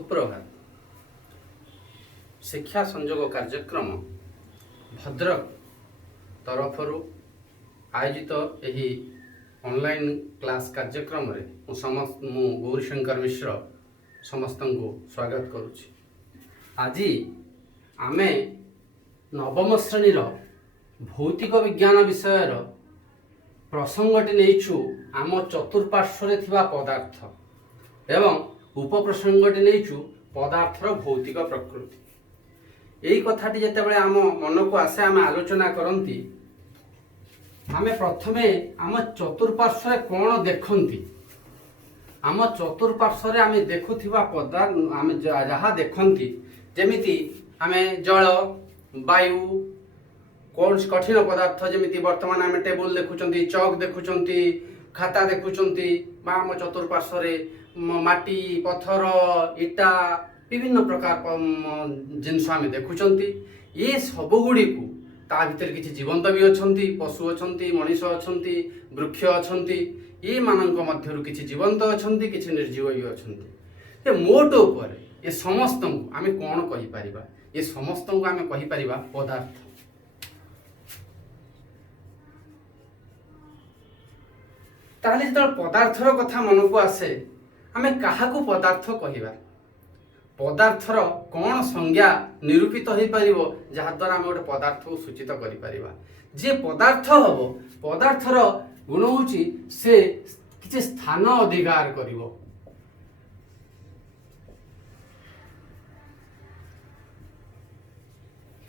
सुप्रभात। शिक्षा संयोग कार्यक्रम भद्रक तरफर आयोजित यही ऑनलाइन क्लास कार्यक्रम रे मु गौरीशंकर मिश्र समस्त को स्वागत करुछि। आज आमे नवम श्रेणी भौतिक विज्ञान विषय प्रसंगटी नहींछु आम चतुर्पार्श्व थिबा पदार्थ एवं उपप्रसंगटी नहींछु पदार्थर भौतिक प्रकृति। यही कथाटी जितेबाला आम मन को आसे आम आलोचना करती आमे प्रथमे आम चतुर्पार्श्व कौन देखती आम चतुर्पार्श्व आमे देखुथिबा पदार्थ आमे जहाँ देखती जेमिति आमे जल वायु कौन कठिन पदार्थ जमी वर्तमान आम टेबुल देखुं चौक देखुं खाता देखुं आम चतुर्पार्श्व माटी पत्थर इटा विभिन्न प्रकार जिनस आम देखुं ये सबगुड़ी ता भीतर किसी जीवंत भी अच्छा पशु अच्छा मनीष अच्छा वृक्ष अच्छा ये मध्य किसी जीवंत अच्छा किसी निर्जीव भी अच्छा मोट उपर ये समस्त आम कौन कहीपर ये समस्त को आम कहीपर पदार्थ। ताहले जो पदार्थर कथा मन को आसे आमे काहाकू पदार्थ कहिबा पदार्थर कौन संज्ञा निरूपित हो पारिबो जहाद्वारा आमे गोटे पदार्थ को सूचित करि परिबा। जे पदार्थ हबो पदार्थर गुण होची से किछि स्थान अधिकार करिवो।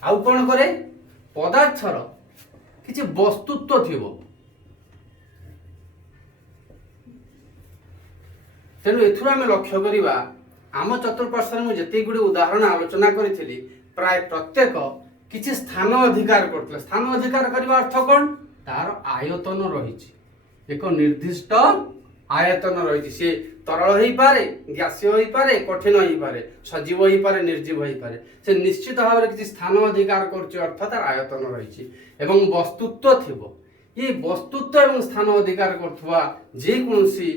आउ कौन करे पदार्थर किछि वस्तुत्व थिबो। तेणु एथुर आम लक्ष्य करवा आम चतुर्पार्श्व में जिते गुड़ी उदाहरण आलोचना करी प्राय प्रत्येक किसी स्थान अधिकार करते स्थान अधिकार करने अर्थ कौन तार आयतन रही एक निर्दिष्ट आयतन रही सी तरल हो पारे गैसीय हो पारे कठिन हो पारे सजीव हो पारे निर्जीव हो पारे से निश्चित भाव में किसी स्थान अधिकार करर्थ तार आयतन रही एवं वस्तुत्व थिबो। ये वस्तुत्व एवं स्थान अधिकार करथुवा जे कोनसी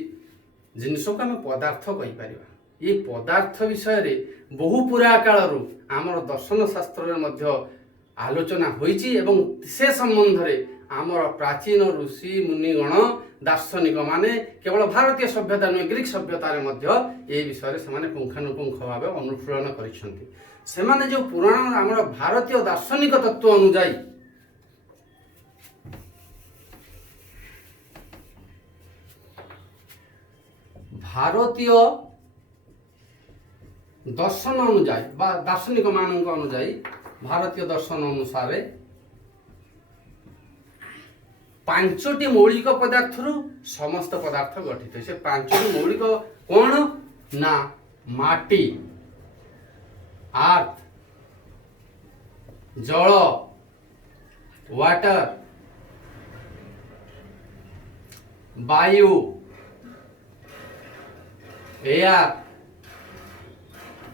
जिनस को आम पदार्थ कहीपर। ये पदार्थ विषय रे बहु पुरा कालरू आमर दर्शन शास्त्र आलोचना होईची एवं से संबंध रे आमर प्राचीन ऋषि मुनिगण दार्शनिक माने केवल भारतीय सभ्यता नुहे ग्रीक सभ्यतार ये विषय से पुंखानुपुंख भाव अनुशीलन करिसेंति। सेमाने जो पुराण आमर भारतीय दार्शनिक तत्व अनुଯାयी भारतीय दर्शन अनुजाई दार्शनिक मानक अनुजाई भारतीय दर्शन अनुसार पांचटी मौलिक पदार्थ समस्त पदार्थ गठित। से पांचटी मौलिक कौन ना माटी अर्थ जल वाटर वायु एयर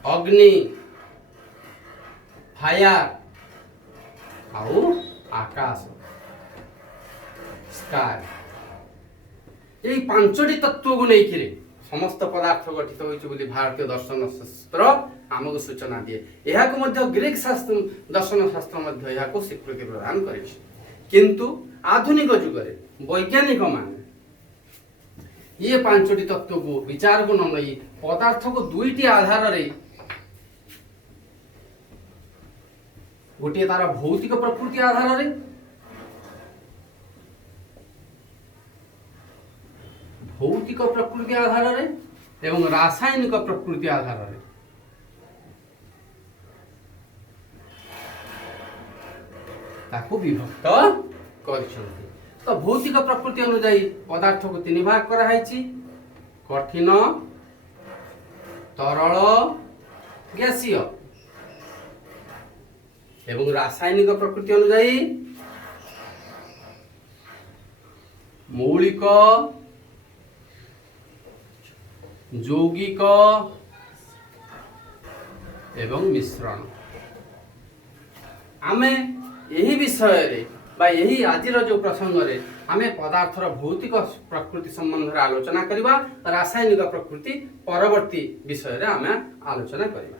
अग्नि फायर आउ आकाश स्काय ये पांचटी तत्व को लेकर समस्त पदार्थ गठित होती भारतीय दर्शन शास्त्र आमको सूचना दिए। यह ग्रीक शास्त्र दर्शन शास्त्र स्वीकृति प्रदान कर किंतु आधुनिक जुगरे वैज्ञानिक मान ये पांचटी तत्व को विचार को न नहीं पदार्थ को दुईटी आधार रे गोटे तार भौतिक प्रकृति आधार रे भौतिक प्रकृति आधार रे एवं रासायनिक प्रकृति आधार रे ताको विभक्त कर। तो भौतिक प्रकृति अनुजाई पदार्थ को तीन भाग कराई कठिन तरल गैसीय एवं रासायनिक प्रकृति अनुजाई मौलिक यौगिक एवं मिश्रण। आमे यही विषय रे यही आज जो प्रसंग रे आमे पदार्थर भौतिक प्रकृति संबंध में आलोचना करवा, रासायनिक प्रकृति परवर्ती विषय रे आमे आलोचना करवा।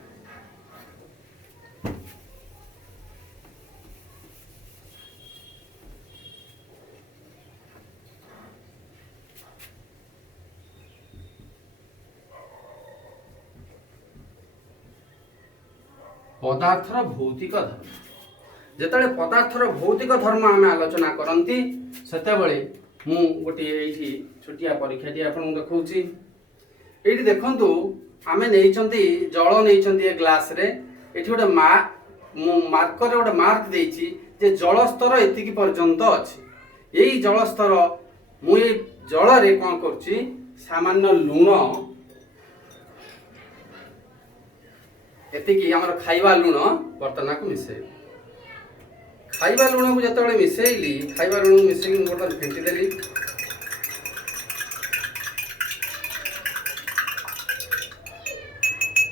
पदार्थर भौतिक धर्म, जेतबे पदार्थर भौतिक धर्म आम आलोचना करती सेतबे मु गोटे ये छोटिया परीक्षाटी आपको देखा। ये देखु आम नहीं जल नहीं ग्लास रे ये गोटे मार्कर गोटे मार्क देछि जे जल स्तर एतिकी पर्यंत अच्छी। यही जल स्तर मुझे जल रे कौन कर सामान्य लुण एतिकी आमर खाइबा लुण बर्तन को मिसे खाइबा लुण को जिते मिसेली खाइबा लुण मिसेक बर्तन फेंटी देली।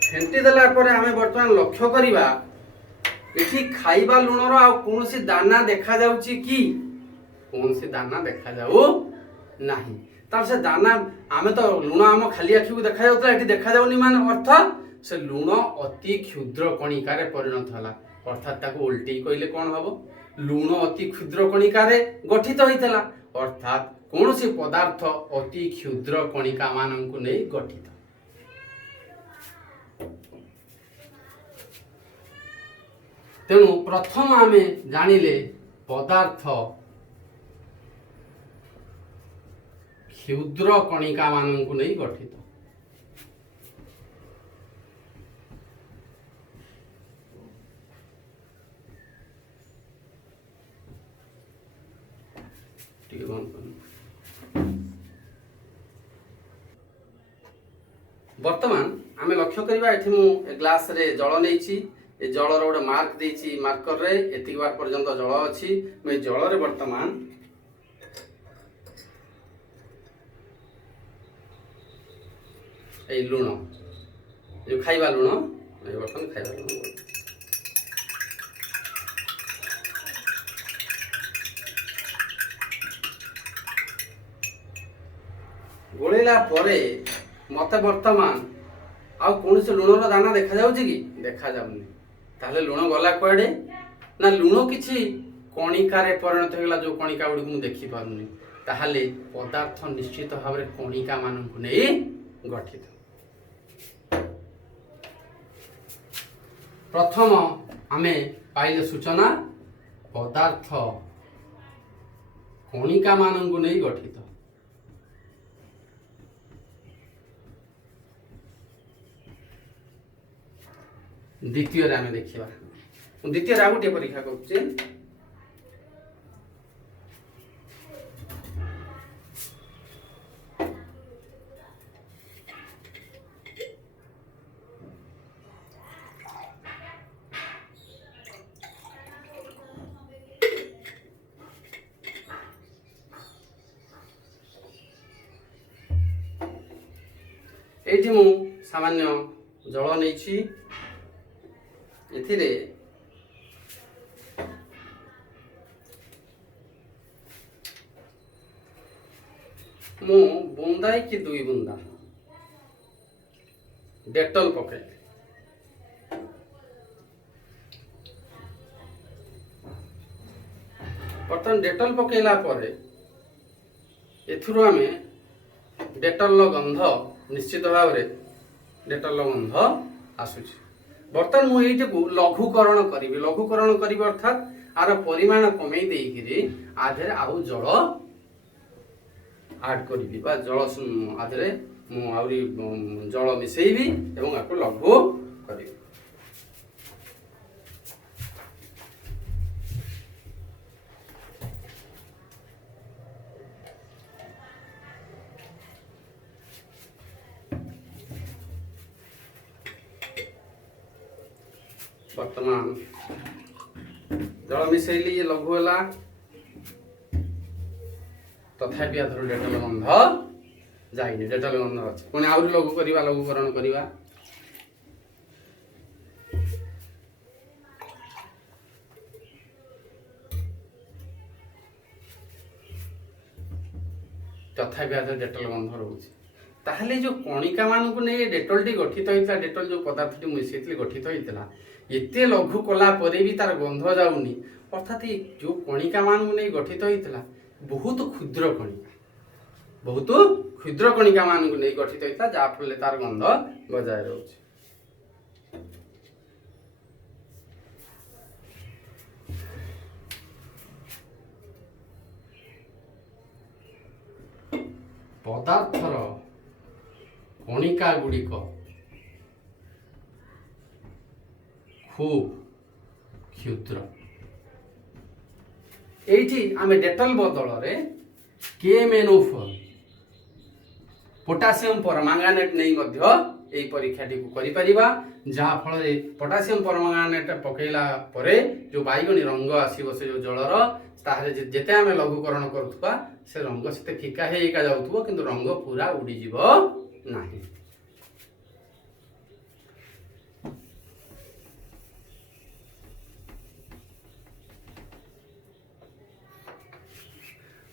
फेंटी देला परे आमे बर्तमान लक्ष्य करिबा एठी खाइबा लुणर आ कोनोसी दाना देखा जाउची कि कोनोसी दाना देखा जाऊ नाही। तार से दाना आमे तो लुण आम खाली आखि को देखा जाउतला एठी देखा जाउनी मान अर्थ से लुण अति क्षुद्र कणिकार परिणत होला। अर्थात ताको उल्टी कहले कौन हम लुण अति क्षुद्र कणिकार गठित होइतला। अर्थात कौन सी पदार्थ अति क्षुद्र कणिका मानन को नहीं गठित। तेणु प्रथम आमे जानिले पदार्थ क्षुद्र कणिका मानन को नहीं गठित। वर्तमान आमे लक्ष्य करिबा एठी मु ग्लास रे जल नेछि। ए जलर गोटे मार्क देछि मार्कर रे एतिक बार पर्यंत जल अछि। मैं जल रे वर्तमान ए लुण जो खाइबा लुण ए वर्तमान खाइबा लुण गोलेला परे मते वर्तमान आ कौन से लुणर दाना देखा जाउची कि देखा जाउनी। ताहले लुण गला कुआडे ना लुण किछि कणिकारे परिणत होगला जो कणिका गुडी मु देखि पारुनी। ताहले पदार्थ निश्चित भाव रे कणिका मानन को नै गठित। प्रथम आमे पाइले सूचना पदार्थ कणिका मानन को नै गठित। द्वितीय आम देखा द्वितीय आ गोटे परीक्षा कर ये मु सामान्य जल नहीं एथिरे मु बुंदाई कि दुई बुंदा डेटल पके बर्तमान डेटल पकेला परे एथुरु आमे डेटल गंध निश्चित भाव रे डेटल गंध आसुची। बर्तमान मुझे लघुकरण करी लघुकरण करी अर्थात आर परिमाण कमे देकिरी आधे आउ जल आड करी जल आधे मु आउरी जल मिसेबी एवं आपको लघु करी। वर्तमान जल मिसेली ये लघु है तथापि आधर डेटल गंध जाइए डेटल गंध अच्छे पुणी आहरी लघु करवा लघुकरण करवा। तथापि आज डेटल गंध रोचे ताहले जो कणिका मानू नहीं डेटलटी गठित होता डेटल जो पदार्थटी मिसई गठित होता एत लघु कला भी तार गंध जाऊनी अर्थात जो कणिका मानू नहीं गठित होता बहुत क्षुद्र कणिका मानू नहीं गठित होता जहाँफल तार गंध बजाय रोचे। पदार्थर कणिका गुड़िक खूब क्षुद्र एठी आमे डेटल बदल रे KMnO4 पोटासियम परमांगानेट नहीं मध्य एई परीक्षाटी को करि परिबा जहा फल रे पोटासियम परमांगानेट पकेला परे जो बाइगणी रंग आसीबो से जो जलर ताहले जेते आमे लघुकरण करूथबा से रंग सेते फिका हेका जाउथबो किंतु रंग पूरा उडी जिवो नाही।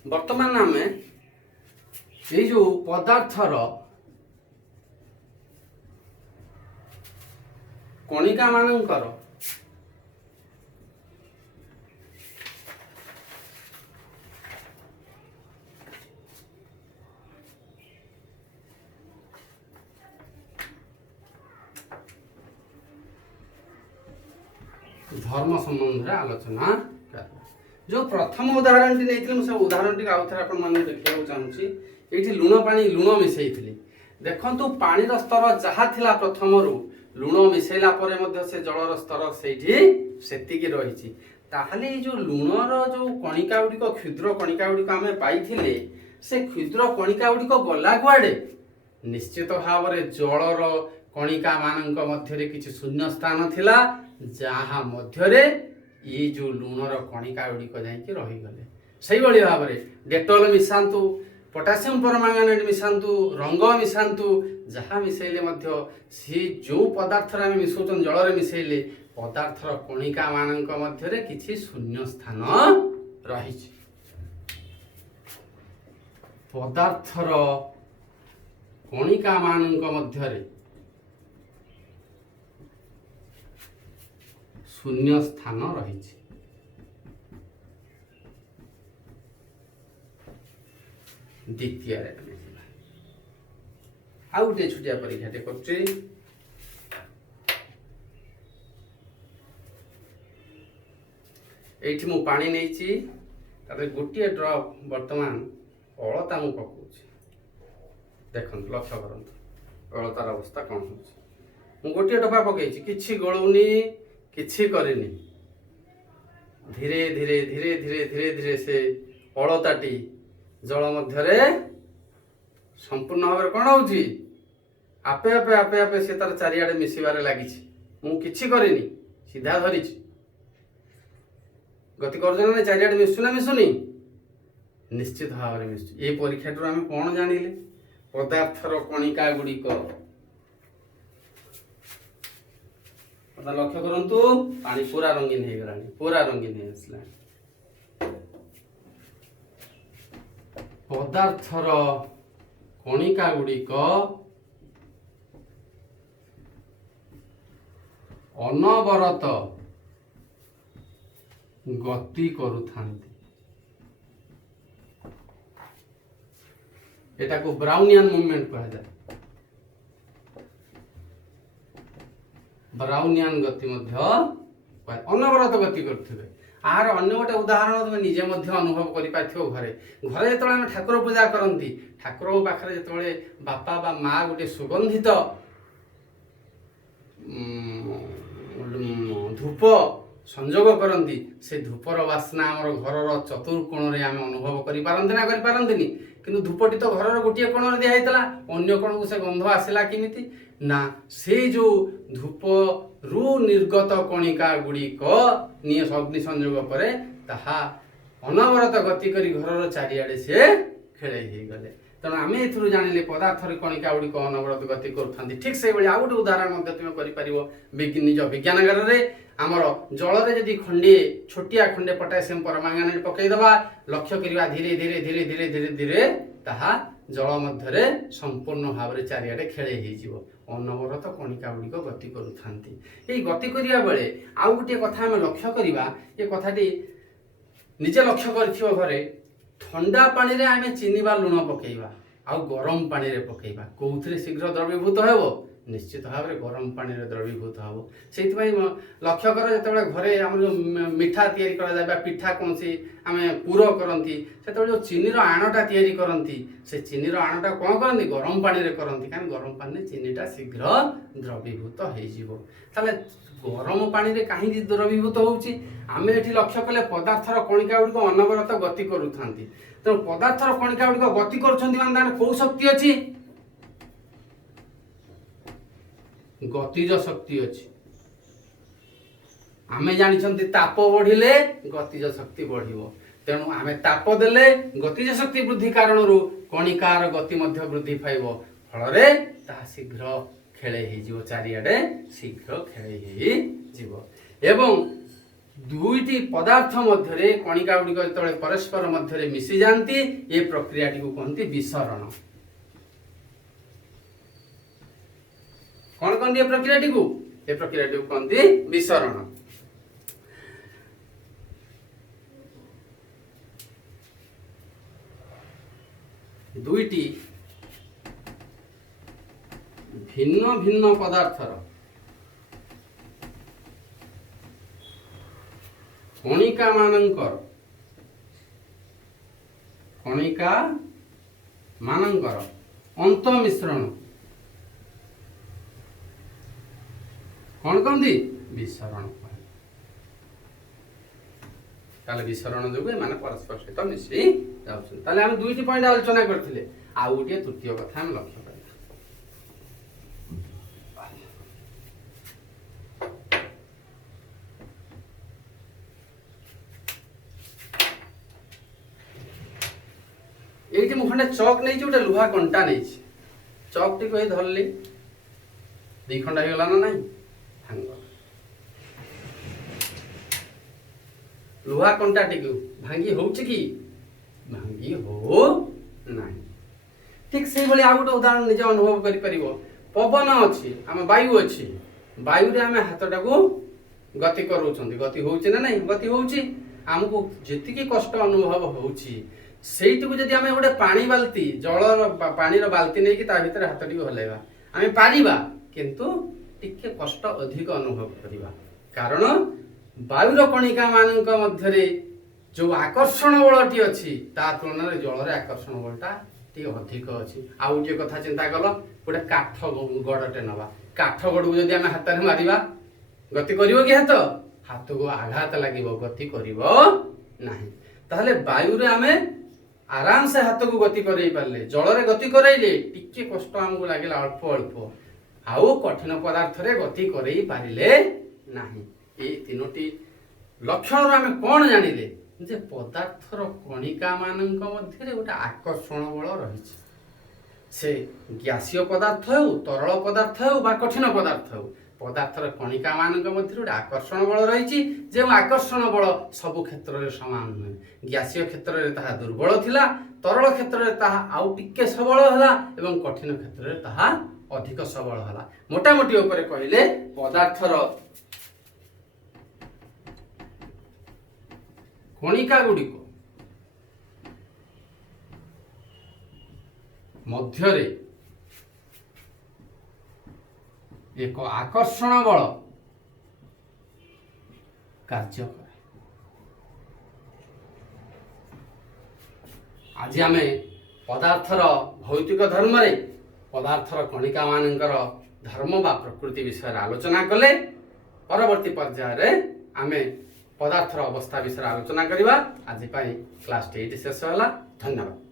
वर्तमान आमे ये जो पदार्थर कणिका मानकर धर्म संबंध आलोचना कर जो प्रथम उदाहरण नहीं उदाहरण टी आउ थे आपने देखा चाहूँगी ये लुण पानी लुण मिसई देखु पानी स्तर जहाँ थिला प्रथम लुण मिसैला से जलर स्तर से रही ताहले जो लुणर जो कणिका गुड़िक क्षुद्र कणिका गुड़िक आम पाई से क्षुद्र कणिका गुड़िक गला कुआड़े निश्चित भाव में जलर कणिका मानक मध्य किसी शून्य स्थान थिला जहाँ मध्य ये जो लुणर कणिका गुड़िक जाकि रहीगले से भाव में डेटल मिसातु पोटासियम परमांगानेट मिसातु रंग मिसातु जहाँ मिसैले सी जो पदार्थ आम मिसौन जल मिसैले पदार्थर कणिका मानक मध्य किसी शून्य स्थान रही पदार्थर कणिका मानक मध्य शून्य स्थान रही द्वितीय आ गोटे छुटिया परीक्षाटे कर मु पानी नहीं गोटे ड्रप वर्तमान अलता मु पकाऊँ देख लक्ष्य कर अलतार अवस्था कौन हो गोटे टपा पकई कि गलुनी किछि करनी धीरे धीरे धीरे धीरे धीरे धीरे से अलताटी जल मध्य संपूर्ण भाव में कौन होची आपे आपे आपे आपे से तार चारिआडे मिसिबारे लागी मु किछि करिनी सीधा धरी गति कर चारिआडे मिसुना मिसुनी निश्चित भाव में मिसु ये परीक्षा आम कौन जानिले पदार्थर कणिका गुड़िक लक्ष्य करंतु पानी पूरा रंगीन हो गला पूरा रंगीन हो आसला पदार्थर कणिका गुड़िक अनवरत गति करुथांती एटा को ब्राउनियन मूवमेंट कहा जाए ब्राउनियन गति अनवरत गति करथिबे आर अन्य गोटे उदाहरण तुम निजे अनुभव कर घरे घरे जो ठाकुर पूजा करती ठाकुर पाखे जो बापा बा माँ गोटे सुगंधित धूप संजोग करती से धूपर बास्ना आमर घर चतुर्कोण में आम अनुभव करपारती ना करपारती किंतु धूपटी तो घर गोटे कोण दिखाई अन्य कोण को से गंध आसला किमिति ना से जो धूप रु निर्गत कणिका गुड़िक निये अग्नि संयोग पर ताहा अनवरत गति करी घर चारिआडे से खेल गले तेणु आम ए जानिले पदार्थर कणिका गुड़िक अनवरत गति करुँच ठीक से आउ गोटे उदाहरण तुम कर निज विज्ञानगार में आमर जल जदि खंडे छोटिया खंडे पोटासियम परमांगानेट पकईदबा लक्ष्य करवा धीरे धीरे धीरे धीरे धीरे धीरे ताहा जल मध्य संपूर्ण भाव में चारिआडे खेल अनवरत कणिका गुड़िक गति करुँच गति करिया बेले आउ गोटे कथा आम लक्ष्य करवा ये कथाटी निजे लक्ष्य कर घरे ठंडा पानी रे आमे चीनी बा लुण पकेइबा आ गरम पानी रे पकेइबा कोउथरे शीघ्र द्रवीभूत हेबो निश्चित भाव में गरम पानी रे द्रवीभूत हेबो सेति पई लक्ष्य कर जतबे घरे हम मिठा तयारी करा जाबा पिठा कोनसी आमे पूरो करंती सेतबे जो चीनी रो आणटा तयारी करंती से चीनी रो आणटा कोन करंती गरम पानी रे करंती कारण गरम पानी रे चीनीटा शीघ्र द्रवीभूत हेइ जिवो ताले गरम पानी रे काहे द्रवीभूत होउची आमे एठी लक्ष्य कले पदार्थर कणिका गुड़िक अनवरत गति करूथांती तेणु पदार्थर कणिका गुड़िक गति करुछंती माने तार को शक्ति अछि गतिज शक्ति अछि आमे जानिछंती ताप बढ़िले गतिज शक्ति बढ़िबो तेणु आमे ताप देले गतिज शक्ति वृद्धि कारणरू कणिकार गति मध्य वृद्धि पाइबो फलरे ता शीघ्र खेले ही जीवो चारिआडे शीघ्र खेले ही जीवो एवं दुईटी पदार्थ मध्य कणिका गुड़िक जो परस्पर मध्य मिसी जाती ये प्रक्रिया को कहते विसरण कौन कहते ये प्रक्रिया को कहते विसरण दुईटी भिन्न भिन्न पदार्थर कणिका मानंकर अंत मिश्रण कौन कहती विसरण ताले विसरण जो माने परस्पर सहित मिसी जाउछन ताले हम दुईटी पॉइंट आलोचना करथिले आ गोटे तृतीय कथा हम लक्ष्य करिया ये मु खंडे चौक नहीं गोटे लुहा कंटा नहीं चौक टी कही धरली दी खंडा हो गला ना नहीं भांग लुहा कंटा टी भांगी होउछि कि भांगी हो नहीं ठीक से भली आ गोटे उदाहरण निजे अनुभव करि परिबो पवन अछि हम वायु अछि वायु रे हम हाथटा को गति करूछंती गति होउछि ना नहीं गति होउछि हमको जेतिकी कष्ट अनुभव होउछि सेइटू जदि आमे गोटे पानी बाल्टी जल पानी रो बाल्टी नै कि ता भीतर हाथ टी हलेबा आमे पारिबा किंतु टिके कष्ट अधिक अनुभव करिबा कारण वायु रो कणिका मानक मध्यरे जो आकर्षण बलटी अछि ता तुलना रे जल रे आकर्षण बलटा टी अधिक अछि आ जे कथा चिंता कलो गोटे काठ गडटे नबा काठ गडू जदि आमे हाथ रे मारिबा गति करिवो कि हाथ को आघात लागिवो गति करिवो नाही ताहले वायु रे आमे आराम से हाथ को गति करई पारले जल रे गति करैले टिके कष्ट हमको लागिला अल्प अल्प आउ कठिन पदार्थ रे गति करई पारिले नाही ए तीनोटी लक्षण आमे कोन जानिले जे पदार्थर कणिका मानक मध्य गोटे आकर्षण बल रही से गैसीय पदार्थ हो तरल पदार्थ हो बा कठिन पदार्थ हो पदार्थर कणिका मानक मध्य गोटे आकर्षण बल रही जो आकर्षण बल सबु क्षेत्र में समान नुहे गैसीय क्षेत्र में ताहा दुर्बल थिला तरल क्षेत्र में ताहा आउ टिके सबल हला एवं कठिन क्षेत्र में ताहा अधिक सबल हला मोटामोटी ऊपर कहले पदार्थर कणिका गुड़िक मध्यरे एक आकर्षण बल कार्य करे आज आम पदार्थर भौतिक धर्म रे पदार्थर कणिका मानकर धर्म बा प्रकृति विषय आलोचना कले परवर्ती पर्याय रे आमे पदार्थर अवस्था विषय आलोचना करिबा आज क्लास 8 शेष होला धन्यवाद।